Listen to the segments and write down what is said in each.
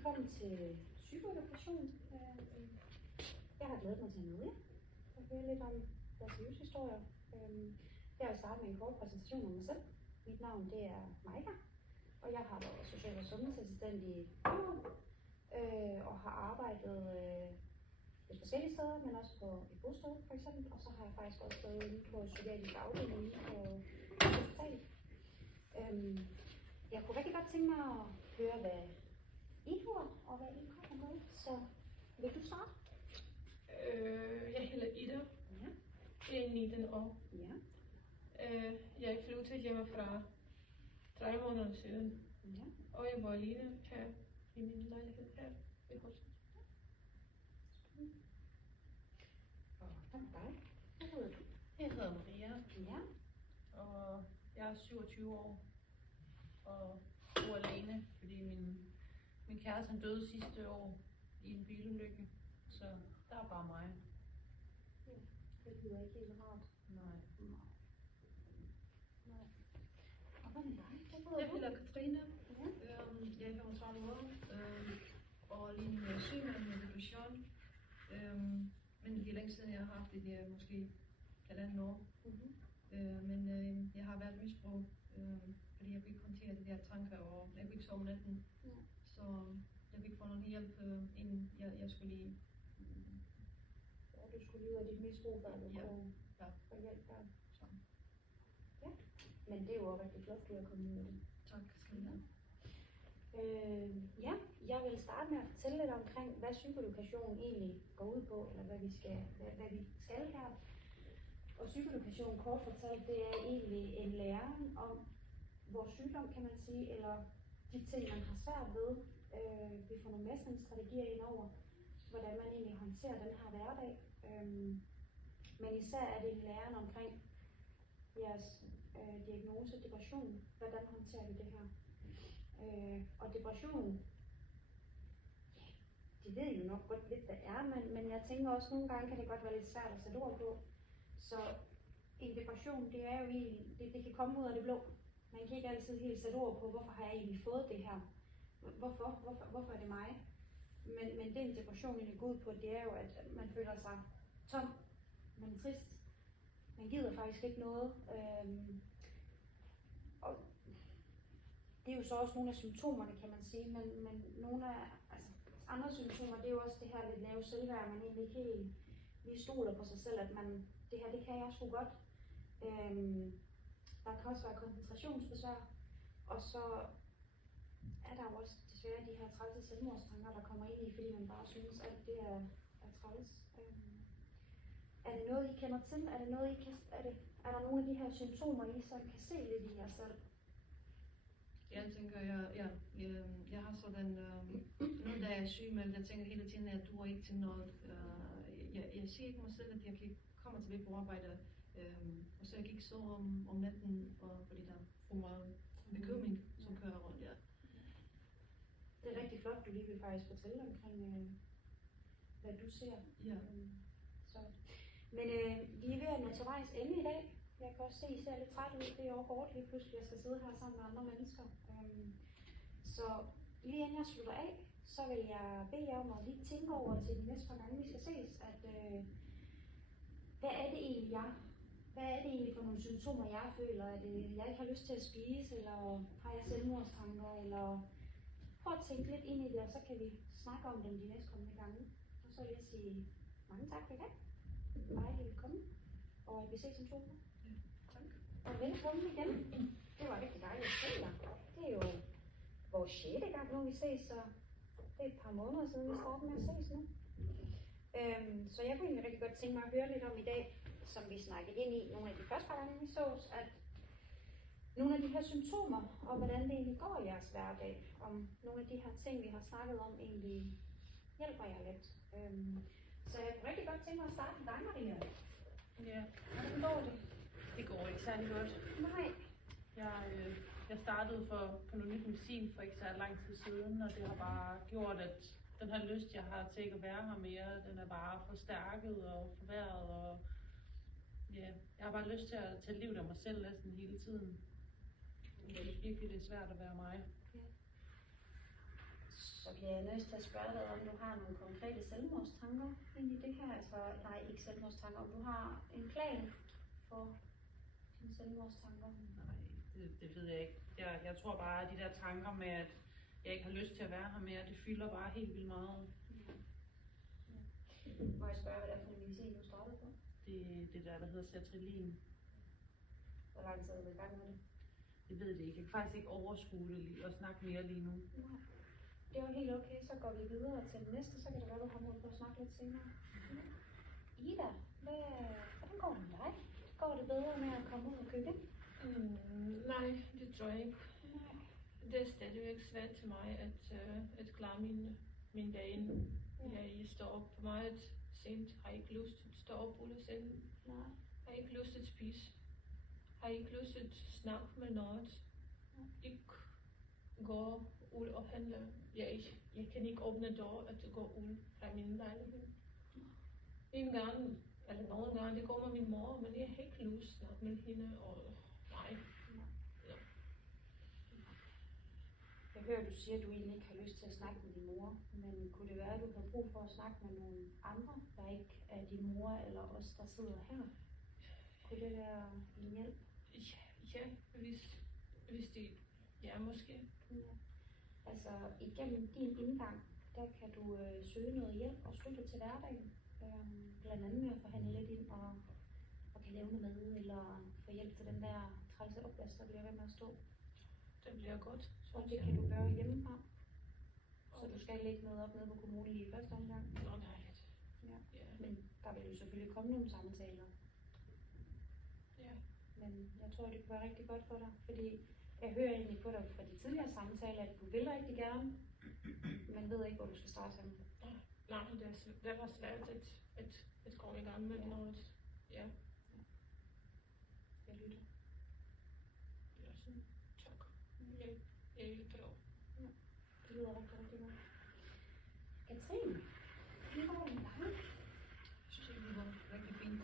velkommen til psykoedukation. Jeg har glædet mig til at møde jer og høre lidt om jeres livshistorier. Jeg vil starte med en kort præsentation af mig selv. Mit navn det er Maika, og jeg har været social- og sundhedsassistent i 2 år, og har arbejdet lidt forskellige steder, men også på et bosted for eksempel. Og så har jeg faktisk også været inde på psykiatrisk afdeling på hospitalet. Jeg kunne rigtig godt tænke mig at høre, hvad I hedder, og hvad I kommer med. Så vil du starte? Jeg hedder Ida. Ja. Jeg er 19 år. Ja. Jeg flyttede hjemmefra 3 måneder siden. Ja. Og jeg var alene her i min lejlighed her i Horsens. Og hvad med dig? Hvad hedder du? Jeg hedder Maria, Ja. og jeg er 27 år og bor alene, fordi min kæreste han døde sidste år i en bilulykke, så der er bare mig. Det lyder ikke helt rart. Nej. Nej. Og hvad med dig? Hvad hedder Jeg du? hedder Katrine, Ja. jeg er 35 år, og lige nu er jeg syg med depression. Men det er længe siden, jeg har haft det, det er måske 1,5 år. Mm-hmm. Men jeg har været misbrug, fordi jeg kunne ikke håndtere de der tanker, og jeg kunne ikke sove om natten. Ja. Så jeg fik få noget hjælp, inden jeg skulle lige. Og du skulle lide af dit misbrug, før du Ja. kunne Ja. få hjælp der. Så. Men det er jo rigtig flot, du er kommet ud af det. Tak skal du have. Ja, jeg vil starte med at fortælle lidt omkring, hvad psykoedukation egentlig går ud på, eller hvad vi skal her. Og psykoedukation, kort fortalt, det er egentlig en læring om vores sygdom, kan man sige, eller de ting, man har svært ved. Vi får nogle mestringsstrategier ind over, hvordan man egentlig håndterer den her hverdag. Men især er det en læring omkring jeres diagnose, depression. Hvordan håndterer vi det her? Og depression, de ved jo nok godt lidt, hvad det er, men jeg tænker også, nogle gange kan det godt være lidt svært at sætte ord på. Så en depression, det er jo egentlig, det kan komme ud af det blå. Man kan ikke altid helt sætte ord på, hvorfor har jeg egentlig fået det her? Hvorfor er det mig? Men det en depression egentlig går ud på, det er jo, at man føler sig tom, man er trist, man gider faktisk ikke noget. Og det er jo så også nogle af symptomerne, kan man sige, men nogle af andre symptomer, det er jo også det her lidt lave selvværd, man egentlig ikke helt lige stoler på sig selv, at det her, det kan jeg sgu godt. Der kan også være koncentrationsbesvær, og så er der jo også desværre de her trælse selvmordstanker, der kommer ind i, fordi man bare synes, at det er træls. Er det noget, I kender til? Er det noget, er der nogle af de her symptomer, I så kan se lidt i jer selv? Jeg tænker, jeg har sådan, nu da jeg er syg, men jeg tænker hele tiden, at jeg duer ikke til noget. Jeg siger ikke mig selv, at jeg kan komme tilbage på arbejde, og så jeg kan ikke sove om natten, fordi der er for meget bekymring, som kører rundt. Ja. Det er rigtig flot, du lige vil faktisk fortælle omkring, hvad du ser. Ja. Så. Men vi er ved at nå til vejs ende i dag. Jeg kan også se, at I ser lidt træt ud. Det er jo hårdt lige pludselig, jeg skal sidde her sammen med andre mennesker. Så lige inden jeg slutter af, så vil jeg bede jer om at lige tænke over til de næste par gange, vi skal ses, at hvad er det egentlig for nogle symptomer, jeg føler? Er det, jeg ikke har lyst til at spise, eller har jeg selvmordstanker, eller prøv at tænke lidt ind i det, og så kan vi snakke om dem de næste kommende gange. Og så vil jeg sige mange tak for i dag. Dejligt, at I kom. Og vi ses om 2 uger. Ja, tak. Og velkommen igen. Det var rigtig dejligt at se jer. Det er jo vores 6. gang nu, vi ses, så det er et par måneder siden, vi startede med at ses nu. Så jeg kunne egentlig rigtig godt tænke mig at høre lidt om i dag, som vi snakkede ind i nogle af de første par gange, vi sås, at nogle af de her symptomer, og hvordan det egentlig går i jeres hverdag, om nogle af de her ting, vi har snakket om, egentlig hjælper jer lidt. Så jeg kunne rigtig godt tænke mig at starte med dig, Maria. Ja. Hvordan går det? Det går ikke særlig godt. Nej. Jeg startede på noget nyt medicin for ikke så lang tid siden, og det har bare gjort, at den her lyst, jeg har til ikke at være her mere, den er bare forstærket og forværret, og ja, jeg har bare lyst til at tage livet af mig selv næsten hele tiden. Jeg synes virkelig, det er svært at være mig. Ja. Så Så bliver jeg nødt til at spørge dig, om du har nogle konkrete selvmordstanker ind i det her. Altså, nej, ikke selvmordstanker, om du har en plan for dine selvmordstanker. Nej, det ved jeg ikke. Jeg tror bare, at de der tanker med, at jeg ikke har lyst til at være her mere, det fylder bare helt vildt meget. Må jeg spørge, hvad det er for en medicin, du startede på? Det der hedder sertralin. Hvor lang tid har du været i gang med det? Jeg ved det ikke. Jeg kan faktisk ikke overskue det lige og snakke mere lige nu. Nej. Det var helt okay, så går vi videre til den næste, så kan det være, du kommer ud på at snakke lidt senere. Ida, hvordan går det med dig? Går det bedre med at komme ud og købe ind? Nej, det tror jeg ikke. Nej. Det er stadigvæk svært til mig at klare min dag. Jeg står op meget sent, har ikke lyst til at stå op under sengen. Nej. Har ikke lyst til at spise. Har ikke lyst til at snakke med noget. Ikke gå ud og handle. Jeg kan ikke åbne døren at gå ud fra min lejlighed. En gang, eller nogle gange, det går med min mor, men jeg har ikke lyst til at snakke med hende. Og nej. Ja. Jeg hører, du siger, at du egentlig ikke har lyst til at snakke med din mor, men kunne det være, at du har brug for at snakke med nogle andre, der ikke er din mor eller os, der sidder her? Kunne det være en hjælp? Ja, hvis det, ja, måske. Ja. Altså, igennem din indgang, der kan du søge noget hjælp og støtte til hverdagen. Blandt andet med at forhandle lidt ind og kan lave noget mad, eller få hjælp til den der trælse opvask, der bliver ved med at stå. Det bliver godt. Og det kan du gøre hjemmefra. Så du skal ikke noget op nede på kommunen lige i første omgang. Nå, dejligt. Ja. Ja. Men der vil jo selvfølgelig komme nogle samtaler. Ja. Men jeg tror, det kunne være rigtig godt for dig, fordi jeg hører egentlig på dig fra de tidligere samtaler, at du vil rigtig gerne, men ved ikke, hvor du skal starte henne. Nej, det var svært at komme i gang med noget. Ja. Jeg lytter. Ja, sådan. Tak. Jeg er glad. Det lyder rigtig, rigtig godt. Katrine, hvordan går det med dig? Jeg synes ikke, det var rigtig fint.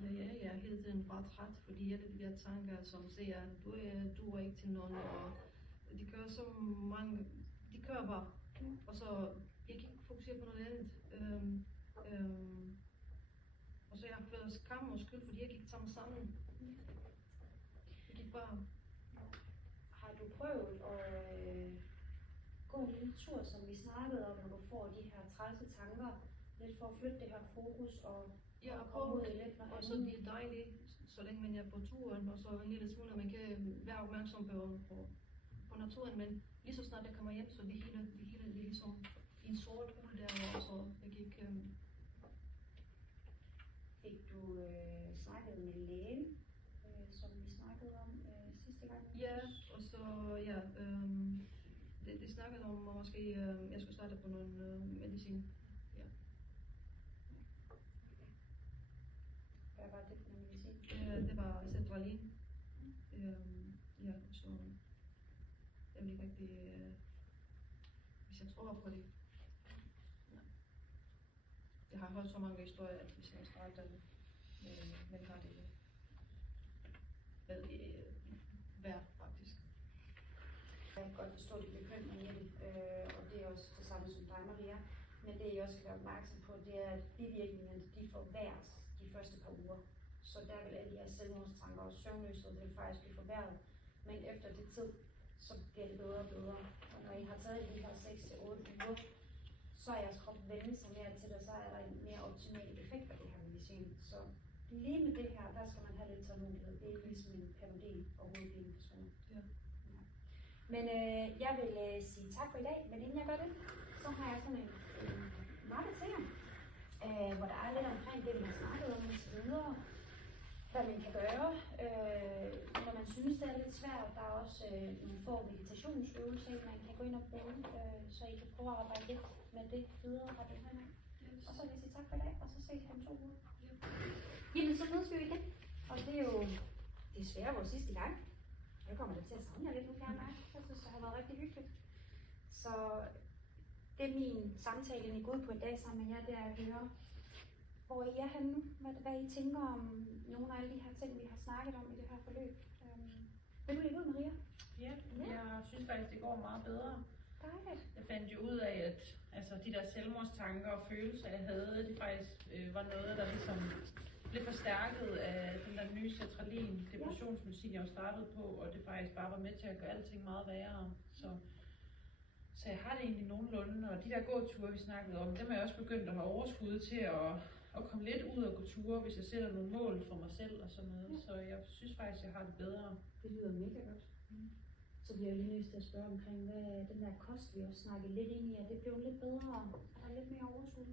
Jeg er hele tiden bare træt, fordi alle de der tanker, som siger, at du er ikke til nogen, og de kører så mange, de kører bare, og så jeg kan ikke fokusere på noget andet. Og så jeg har følt skam og skyld, fordi jeg gik sammen. Jeg gik bare. Har du prøvet at gå en lille tur, som vi snakkede om, når du får de her trælse tanker, lidt for at flytte det her fokus og Jeg har komme ud prøvet, i lidt noget og så det er dejligt, så længe man er på turen, og så en lille smule, at man kan være opmærksom på naturen, men lige så snart jeg kommer hjem, så det hele er ligesom en sort hul derovre, så jeg gik. Fik du snakket med lægen, som vi snakkede om sidste gang? Ja, og så det snakkede om, at måske jeg skulle starte på nogle medicin. Ja. Hvad var det for en medicin? Det var sertralin. Ja, så jeg vil ikke rigtig, hvis jeg tror på det. Ja. Jeg har hørt så mange historier, at hvis jeg starter med det her, det værd faktisk. Jeg kan godt forstå din bekymring i det, og det er også det samme som dig, Maria. Men det, jeg også skal være opmærksom på, det er, at bivirkningerne de forværres de første par uger. Så der vil alle de her selvmordstanker og søvnløshed, det vil faktisk blive forværret. Men efter det tid, så bliver det bedre og bedre. Og når I har taget de her 6-8 uger, så er jeres krop vendt sig mere til det, og så er der en mere optimal effekt af det her medicin. Så lige med det her, der skal man have lidt tålmodighed. Det er ikke ligesom en Panodil og hovedpine forsvinder. Ja. Men jeg vil sige tak for i dag, men inden jeg gør det, så har jeg sådan en mappe til jer, hvor der er lidt omkring det, man har snakket om og så videre. Hvad man kan gøre, når man synes, det er lidt svært. Der er også nogle få meditationsøvelser, man kan gå ind og bruge, så I kan prøve at arbejde lidt med det videre fra det her. Og så vil jeg sige tak for i dag, og så ses vi om 2 uger. Jamen, så mødes vi igen. Og det er jo desværre vores sidste gang. Jeg kommer da til at savne jer lidt nu, kan jeg mærke. Jeg synes, det har været rigtig hyggeligt. Så det er min samtale, den er gået på i dag sammen med jer, det er at høre, hvor I er henne nu, hvad I tænker om nogle af alle de her ting, vi har snakket om i det her forløb. Vil du lægge ud, Maria? Ja, jeg synes faktisk, det går meget bedre. Dejligt. Jeg fandt jo ud af, at altså, de der selvmordstanker og følelser, jeg havde, det faktisk var noget, der ligesom blev forstærket af den der nye sertralin, depressionsmedicin, jeg jo startede på, og det faktisk bare var med til at gøre alting meget værre. Så jeg har det egentlig nogenlunde, og de der gåture, vi snakkede om, dem er jeg også begyndt at have overskud til at komme lidt ud og gå ture, hvis jeg sætter nogle mål for mig selv og sådan noget. Så jeg synes faktisk, jeg har det bedre. Det lyder mega godt. Så bliver jeg lige nødt til at spørge omkring, hvad den der kost, vi også snakkede lidt ind i, er det blevet lidt bedre og lidt mere overskud?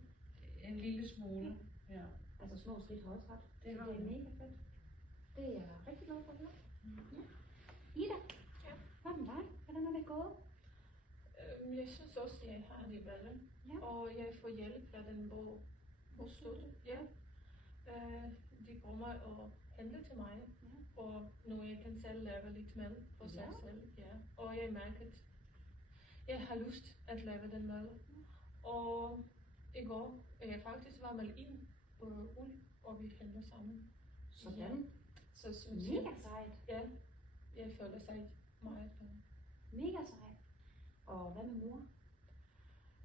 En lille smule, ja. Altså små skridt højtræt. Det har Det er vi. mega fedt. Det er jeg rigtig glad for at høre. Ja. Ida, Ja. hvad med dig? Hvordan er det gået? Jeg synes også, jeg har det bedre. Ja. Og jeg får hjælp af den bogstøtte. Ja. De kommer og henter til mig. Ja. Og nu jeg kan selv lave lidt mad for sig Ja. selv. Ja. Og jeg mærker, at jeg har lyst at lave den mad. Og i går jeg faktisk var meldt ind på uld, og vi henter sammen. Sådan. Så synes jeg, Mega sejt. ja, jeg føler sig meget bedre. Mega sejt. Og hvad med mor?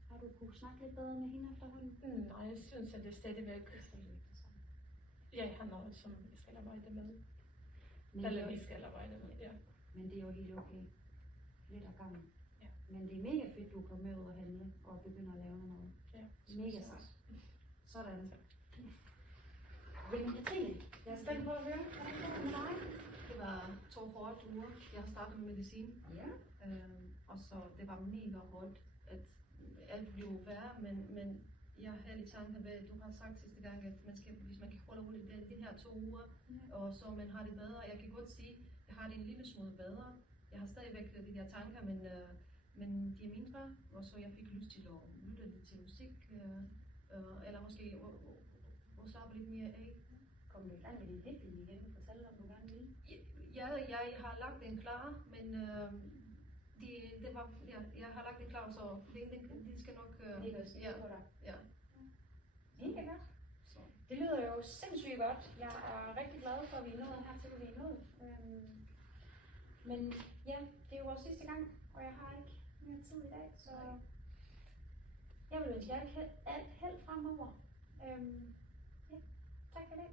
Har du kunnet snakke lidt bedre med hende efterhånden? Nej, jeg synes, at det stadigvæk, Det er stadigvæk det samme. jeg har noget, som jeg skal arbejde med. Men, Eller vi skal arbejde med, ja. men det er jo helt okay. Lidt af gangen. Ja. Men det er mega fedt, du er kommet med ud og handle og begynder at lave noget. Ja, Mega synes jeg sejt. også. Sådan. Jamen Katrine, jeg er spændt på at høre, hvordan det er med dig? Det var 2 hårde uger. Jeg har startet med medicin, Ja. og så det var mega hårdt, at alt blev værre, men jeg havde lidt tanker ved, du har sagt sidste gang, at man skal, hvis man kan holde ud i de her 2 uger, og så man har det bedre. Jeg kan godt sige, jeg har det en lille smule bedre. Jeg har stadigvæk de der tanker, men de er mindre, og så jeg fik lyst til at lytte lidt til musik, eller måske slappe lidt mere af. Kom du i gang med din digtning igen? Fortæl om du gerne vil. Ja, jeg har lagt den klar, men det var, ja, jeg har lagt den klar, så det skal nok... Ligger og stiger på dig. Ja. Mega godt. Så. Det lyder jo sindssygt godt. Jeg er rigtig glad for, at vi er nået her til, hvor vi er nået. Men ja, det er jo vores sidste gang, og jeg har ikke mere tid i dag, så jeg vil ønske jer alt held fremover. Ja, tak for det.